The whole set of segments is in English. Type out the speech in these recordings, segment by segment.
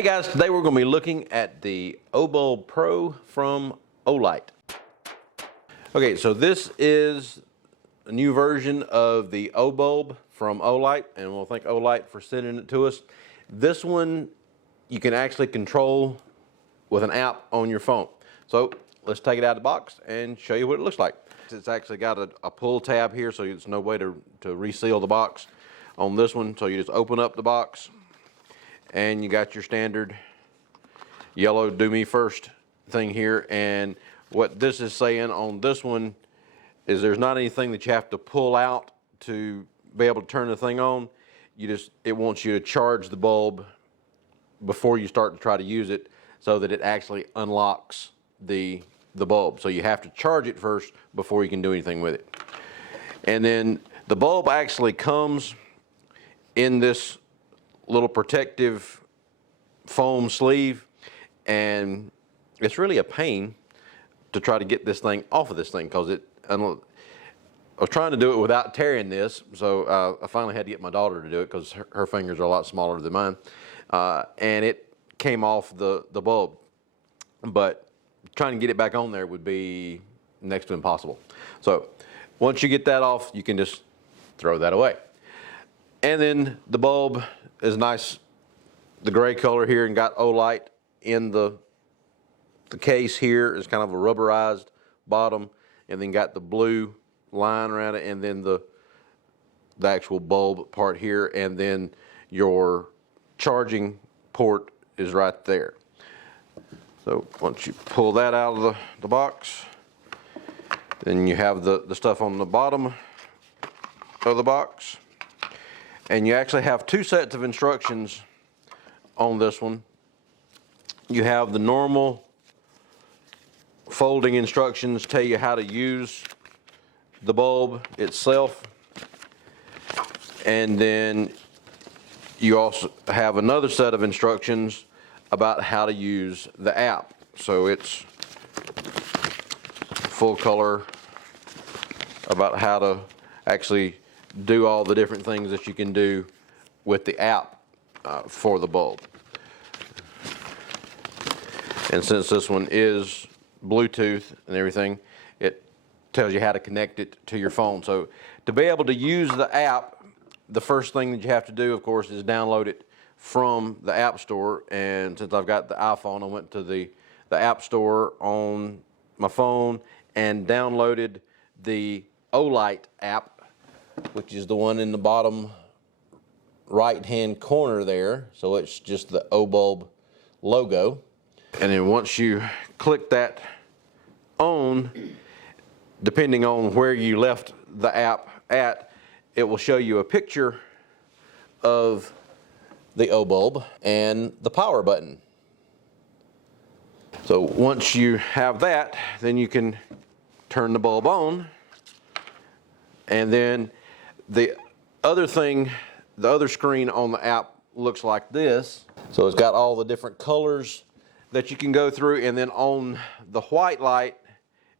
Hey guys, today we're going to be looking at the Obulb Pro from Olight. Okay, so this is a new version of the Obulb from Olight, and we'll thank Olight for sending it to us. This one you can actually control with an app on your phone. So let's take it out of the box and show you what it looks like. It's actually got a pull tab here, so there's no way to reseal the box on this one. So you just open up the box, and you got your standard yellow do me first thing here. And what this is saying on this one is there's not anything that you have to pull out to be able to turn the thing on. It wants you to charge the bulb before you start to try to use it, so that it actually unlocks the bulb. So you have to charge it first before you can do anything with it. And then the bulb actually comes in this little protective foam sleeve, and it's really a pain to try to get this thing off of this thing, because I was trying to do it without tearing this, so I finally had to get my daughter to do it because her fingers are a lot smaller than mine, and it came off the bulb, but trying to get it back on there would be next to impossible. So once you get that off, you can just throw that away. And then the bulb is nice, the gray color here, and got Olight in the case here. Is kind of a rubberized bottom, and then got the blue line around it, and then the actual bulb part here, and then your charging port is right there. So once you pull that out of the box, then you have the stuff on the bottom of the box. And you actually have two sets of instructions on this one. You have the normal folding instructions, tell you how to use the bulb itself. And then you also have another set of instructions about how to use the app. So it's full color about how to actually do all the different things that you can do with the app for the bulb. And since this one is Bluetooth and everything, it tells you how to connect it to your phone. So to be able to use the app, the first thing that you have to do, of course, is download it from the App Store. And since I've got the iPhone, I went to the App Store on my phone and downloaded the Olight app, which is the one in the bottom right-hand corner there. So it's just the Obulb logo. And then once you click that on, depending on where you left the app at, it will show you a picture of the Obulb and the power button. So once you have that, then you can turn the bulb on. And then the other screen on the app looks like this. So it's got all the different colors that you can go through, and then on the white light,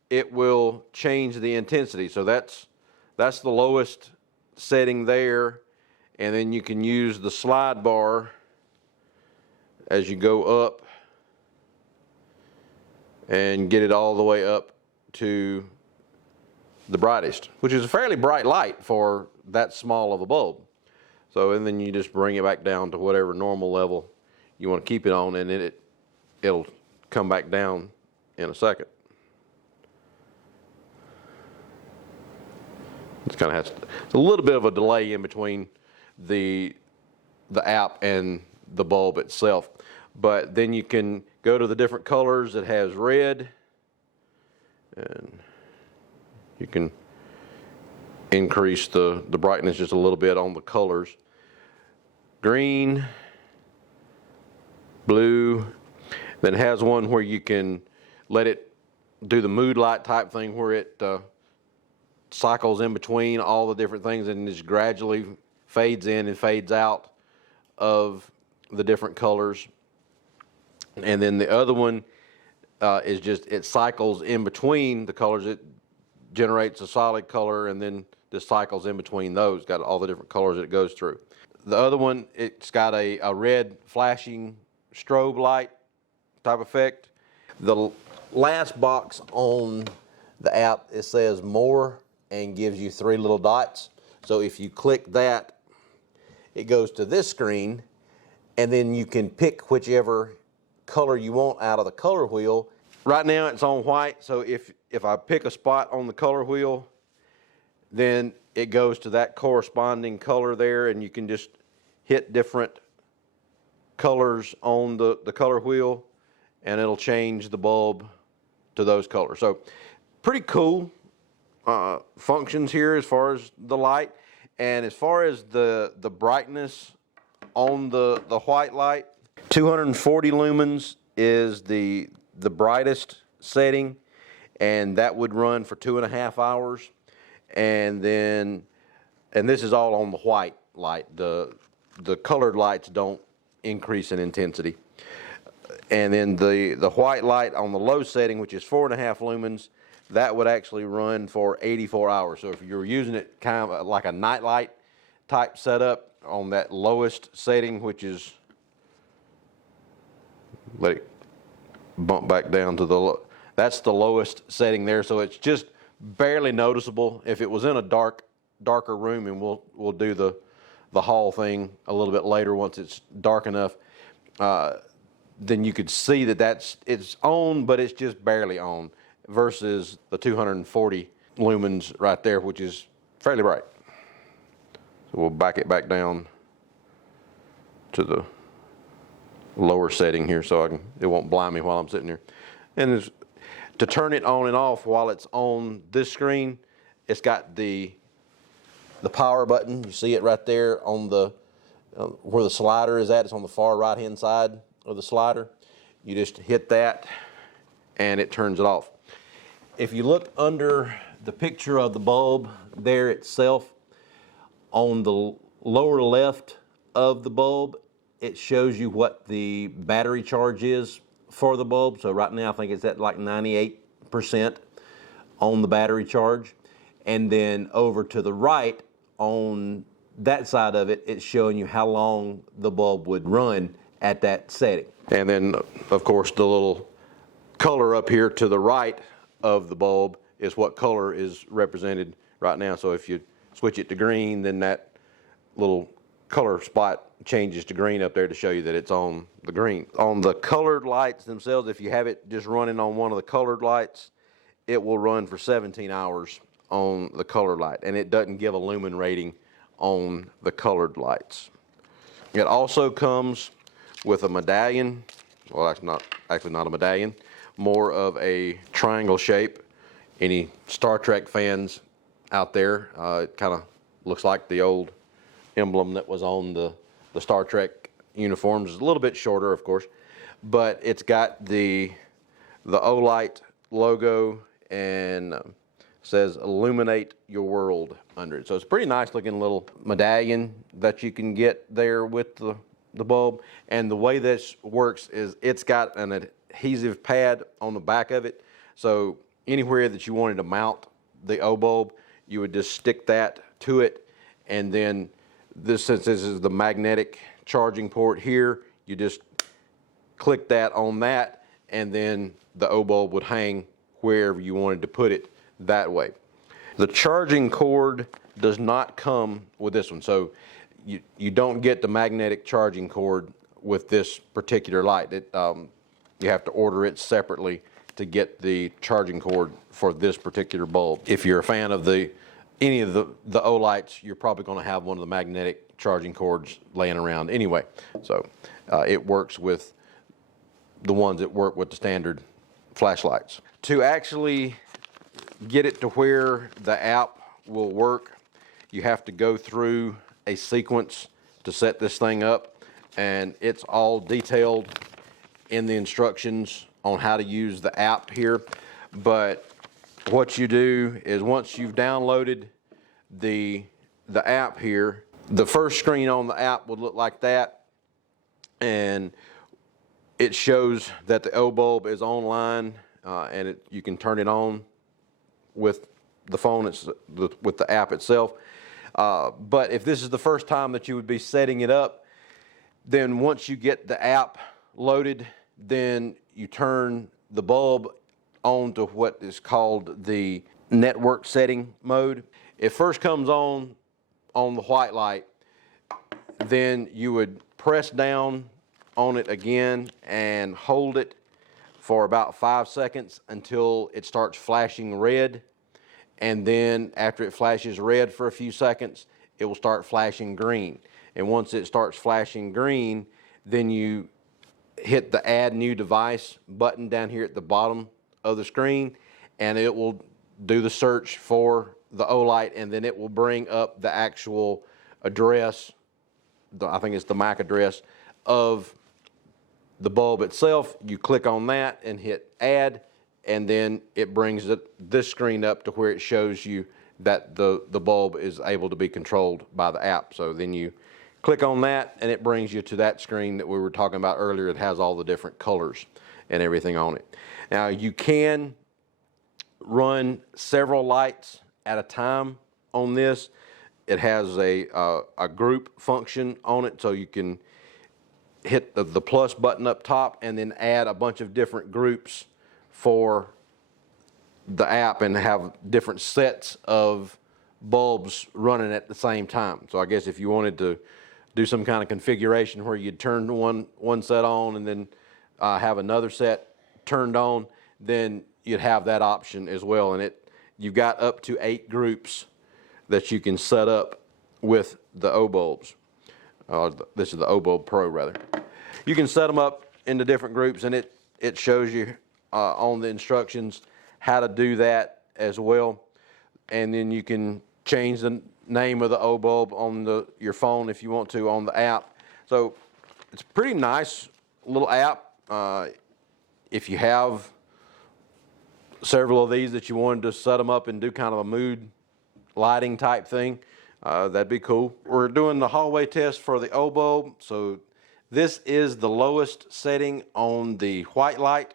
it will change the intensity. So that's the lowest setting there, and then you can use the slide bar as you go up and get it all the way up to the brightest, which is a fairly bright light for that small of a bulb. So, and then you just bring it back down to whatever normal level you want to keep it on, and it'll come back down in a second. It's a little bit of a delay in between the app and the bulb itself, but then you can go to the different colors. It has red, and you can increase the brightness just a little bit on the colors. Green, blue. Then it has one where you can let it do the mood light type thing, where it cycles in between all the different things and just gradually fades in and fades out of the different colors. And then the other one is just, it cycles in between the colors. It generates a solid color and then just cycles in between those, got all the different colors that it goes through. The other one, it's got a red flashing strobe light type effect. The last box on the app, it says more and gives you 3 little dots. So if you click that, it goes to this screen, and then you can pick whichever color you want out of the color wheel. Right now it's on white, so if I pick a spot on the color wheel, then it goes to that corresponding color there, and you can just hit different colors on the color wheel, and it'll change the bulb to those colors. So pretty cool functions here as far as the light. And as far as the brightness on the white light, 240 lumens is the brightest setting, and that would run for 2.5 hours. And this is all on the white light. The colored lights don't increase in intensity. And then the white light on the low setting, which is 4.5 lumens, that would actually run for 84 hours. So if you're using it kind of like a nightlight type setup on that lowest setting, which is, let it bump back down to that's the lowest setting there. So it's just barely noticeable. If it was in a darker room, and we'll do the hall thing a little bit later once it's dark enough, then you could see that it's on, but it's just barely on, versus the 240 lumens right there, which is fairly bright. So we'll back it back down to the lower setting here so it won't blind me while I'm sitting here. And to turn it on and off while it's on this screen, it's got the power button. You see it right there on the where the slider is at. It's on the far right hand side of the slider. You just hit that and it turns it off. If you look under the picture of the bulb there itself, on the lower left of the bulb, it shows you what the battery charge is for the bulb. So right now I think it's at like 98% on the battery charge. And then over to the right on that side of it, it's showing you how long the bulb would run at that setting. And then of course the little color up here to the right of the bulb is what color is represented right now. So if you switch it to green, then that little color spot changes to green up there to show you that it's on the green. On the colored lights themselves, if you have it just running on one of the colored lights, it will run for 17 hours on the colored light, and it doesn't give a lumen rating on the colored lights. It also comes with a medallion. Well, that's actually not a medallion, more of a triangle shape. Any Star Trek fans out there, it kind of looks like the old emblem that was on the Star Trek uniforms. It's a little bit shorter, of course, but it's got the Olight logo and says illuminate your world under it. So it's a pretty nice looking little medallion that you can get there with the bulb. And the way this works is it's got an adhesive pad on the back of it. So anywhere that you wanted to mount the Obulb, you would just stick that to it. And then since this is the magnetic charging port here, you just click that on that, and then the Obulb would hang wherever you wanted to put it that way. The charging cord does not come with this one, so you don't get the magnetic charging cord with this particular light. You have to order it separately to get the charging cord for this particular bulb. If you're a fan of any of the Olights, you're probably going to have one of the magnetic charging cords laying around anyway. So it works with the ones that work with the standard flashlights. To actually get it to where the app will work, you have to go through a sequence to set this thing up, and it's all detailed in the instructions on how to use the app here. But what you do is once you've downloaded the app here, the first screen on the app would look like that, and it shows that the Obulb is online, and you can turn it on with the phone, with the app itself. But if this is the first time that you would be setting it up, then once you get the app loaded, then you turn the bulb on to what is called the network setting mode. It first comes on the white light, then you would press down on it again and hold it for about 5 seconds until it starts flashing red. And then after it flashes red for a few seconds, it will start flashing green. And once it starts flashing green, then you hit the add new device button down here at the bottom of the screen, and it will do the search for the Olight, and then it will bring up the actual address, I think it's the MAC address of the bulb itself. You click on that and hit add, and then it brings this screen up to where it shows you that the bulb is able to be controlled by the app. So then you click on that and it brings you to that screen that we were talking about earlier. It has all the different colors and everything on it. Now you can run several lights at a time on this. It has a group function on it, so you can hit the plus button up top and then add a bunch of different groups for the app and have different sets of bulbs running at the same time. So I guess if you wanted to do some kind of configuration where you'd turn one set on and then have another set turned on, then you'd have that option as well. And you've got up to 8 groups that you can set up with the Obulbs. This is the Obulb Pro rather. You can set them up into different groups, and it shows you on the instructions how to do that as well. And then you can change the name of the Obulb on your phone if you want to on the app. So it's a pretty nice little app. If you have several of these that you wanted to set them up and do kind of a mood lighting type thing, that'd be cool. We're doing the hallway test for the Obulb. So this is the lowest setting on the white light.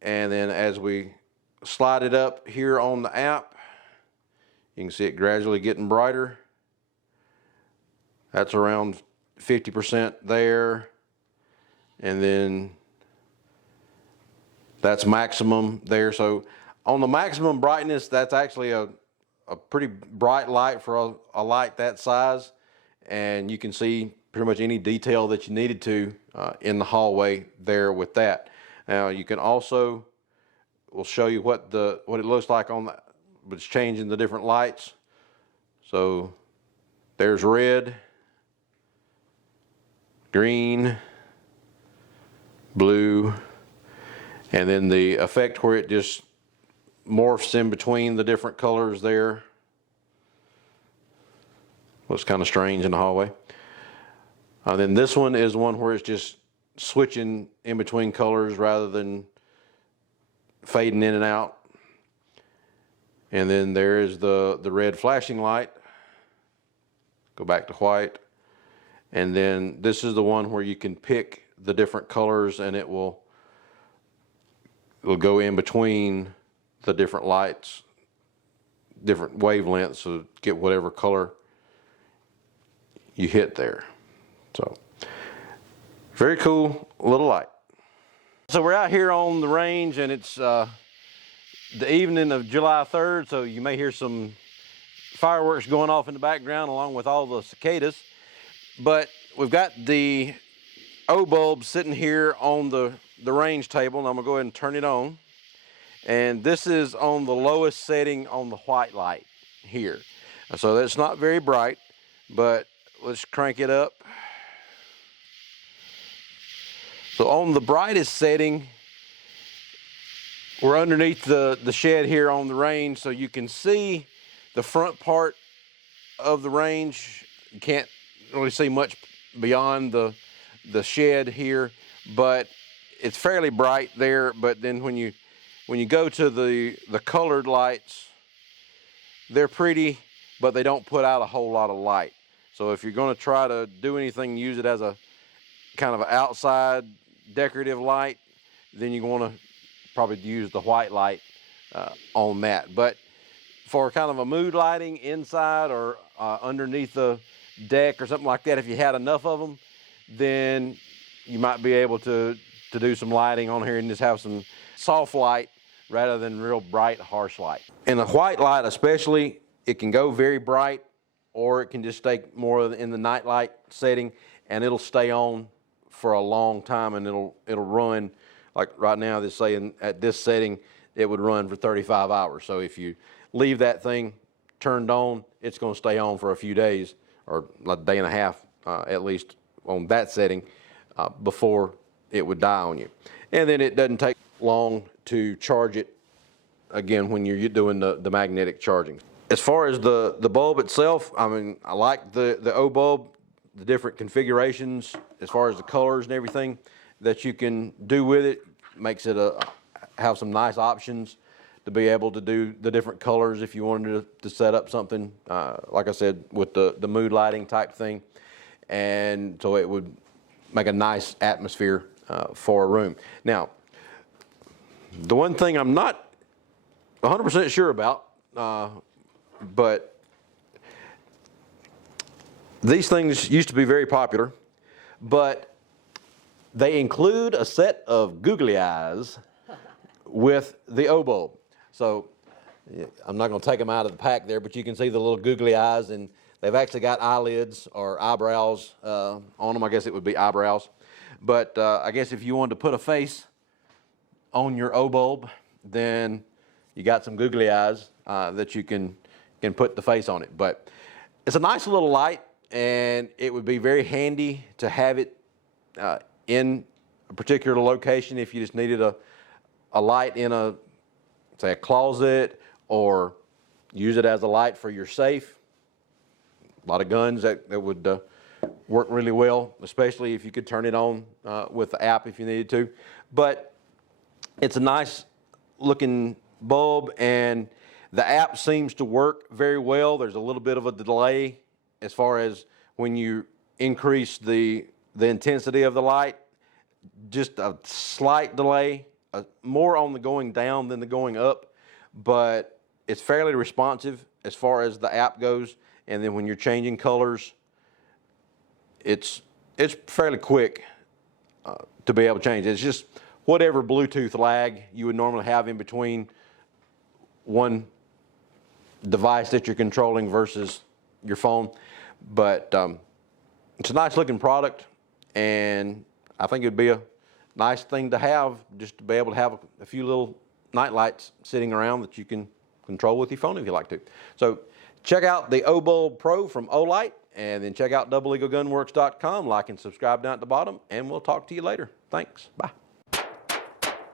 And then as we slide it up here on the app, you can see it gradually getting brighter. That's around 50% there. And then that's maximum there. So on the maximum brightness, that's actually a pretty bright light for a light that size. And you can see pretty much any detail that you needed to in the hallway there with that. Now you can also, we'll show you what it looks like on the, it's changing the different lights. So there's red, green, blue, and then the effect where it just morphs in between the different colors there. Looks kind of strange in the hallway. Then this one is one where it's just switching in between colors rather than fading in and out. And then there is the red flashing light. Go back to white. And then this is the one where you can pick the different colors, and it will go in between the different lights, different wavelengths, so get whatever color you hit there. So very cool little light. So we're out here on the range, and it's the evening of July 3rd, so you may hear some fireworks going off in the background along with all the cicadas. But we've got the Obulb sitting here on the range table, and I'm gonna go ahead and turn it on. And this is on the lowest setting on the white light here. So that's not very bright, but let's crank it up. So on the brightest setting, we're underneath the shed here on the range, so you can see the front part of the range. You can't really see much beyond the shed here, but it's fairly bright there. But then when you go to the colored lights, they're pretty, but they don't put out a whole lot of light. So if you're going to try to do anything, use it as a kind of an outside decorative light, then you want to probably use the white light on that. But for kind of a mood lighting inside or underneath the deck or something like that, if you had enough of them, then you might be able to do some lighting on here and just have some soft light rather than real bright, harsh light. In the white light especially, it can go very bright, or it can just stay more in the night light setting, and it'll stay on for a long time, and it'll run, like right now, this saying at this setting, it would run for 35 hours. So if you leave that thing turned on, it's going to stay on for a few days, or a day and a half at least on that setting, before it would die on you. And then it doesn't take long to charge it again when you're doing the magnetic charging. As far as the bulb itself, I mean, I like the Obulb, the different configurations as far as the colors and everything that you can do with it. Makes it have some nice options to be able to do the different colors if you wanted to set up something, like I said, with the mood lighting type thing. And so it would make a nice atmosphere for a room. Now, the one thing I'm not 100% sure about, but these things used to be very popular, but they include a set of googly eyes with the Obulb. So I'm not going to take them out of the pack there, but you can see the little googly eyes, and they've actually got eyelids or eyebrows on them. I guess it would be eyebrows. But I guess if you wanted to put a face on your Obulb, then you got some googly eyes that you can put the face on it. But it's a nice little light, and it would be very handy to have it in a particular location if you just needed a light in say a closet, or use it as a light for your safe. A lot of guns that would work really well, especially if you could turn it on with the app if you needed to. But it's a nice looking bulb, and the app seems to work very well. There's a little bit of a delay as far as when you increase the intensity of the light, just a slight delay, more on the going down than the going up, but it's fairly responsive as far as the app goes. And then when you're changing colors, it's fairly quick to be able to change. It's just whatever Bluetooth lag you would normally have in between one device that you're controlling versus your phone. But it's a nice looking product, and I think it would be a nice thing to have, just to be able to have a few little night lights sitting around that you can control with your phone if you like to. So check out the Obulb Pro from Olight, and then check out doubleeaglegunworks.com. Like and subscribe down at the bottom, and we'll talk to you later. Thanks. Bye.